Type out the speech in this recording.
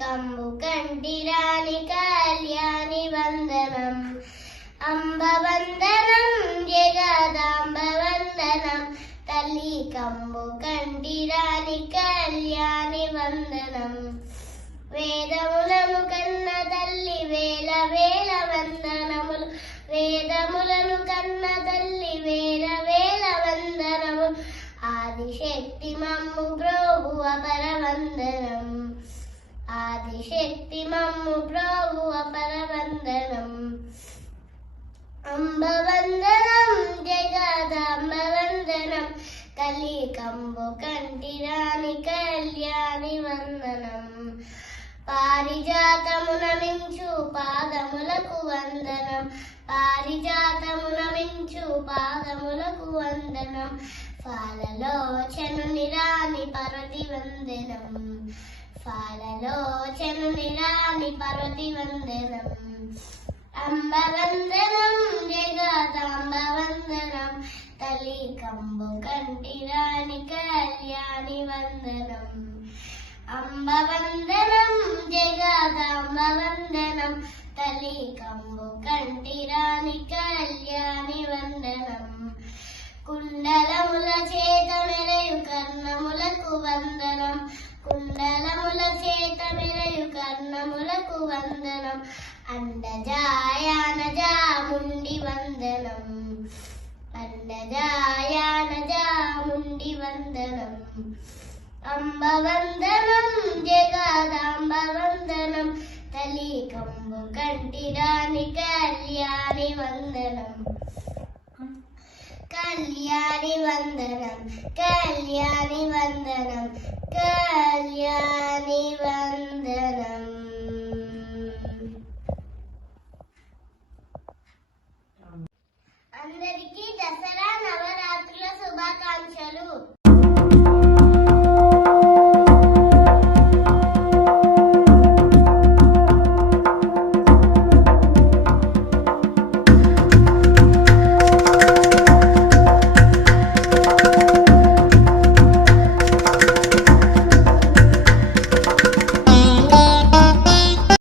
కంబు కంటిరాని కళ్యాణి వందనం అంబ వందనం జగదాంబ వందనం తల్లి కంబు కంటిరాని కళ్యాణి వందనం వేదములను కన్న తల్లి వేల వేల వందనములు వేదములను కన్న తల్లి వేల వేల వందనములు ఆదిశక్తి మమ్ము బ్రోవు అపర వందనం ఆదిశక్తి మమ్ము బ్రోవు అపర వందనం అంబ వందనం జగదాంబ వందనం తల్లి కంబు కంటిరాని కళ్యాణి వందనం పారిజాతమున మించు పాదములకు వందనం పారిజాతమున మించు పాదములకు వందనం ఫాలలోచనుని రాణి పరతి వందనం ఫాలలోచనుని రాణి పరతి వందనం అంబ వందనం జగదాంబ వందనం తల్లి కంబు కంటిరాని కళ్యాణి వందనం అంబ వందనం జగదాంబ వందనం తల్లి కంబు కంటిరాని కళ్యాణి వందనం కుండలముల చేత మెరయు కర్ణములకు వందనం కుండలముల చేత మెరయు కర్ణములకు వందనం అండజాయానజాముండి వందనం అండజాయానజాముండి వందనం అంబ వందనం జగదాంబ వందనం తల్లి కంబు కంటిరాని కళ్యాణి వందనం కళ్యాణి వందనం కళ్యాణి వందనం కళ్యాణి వందనం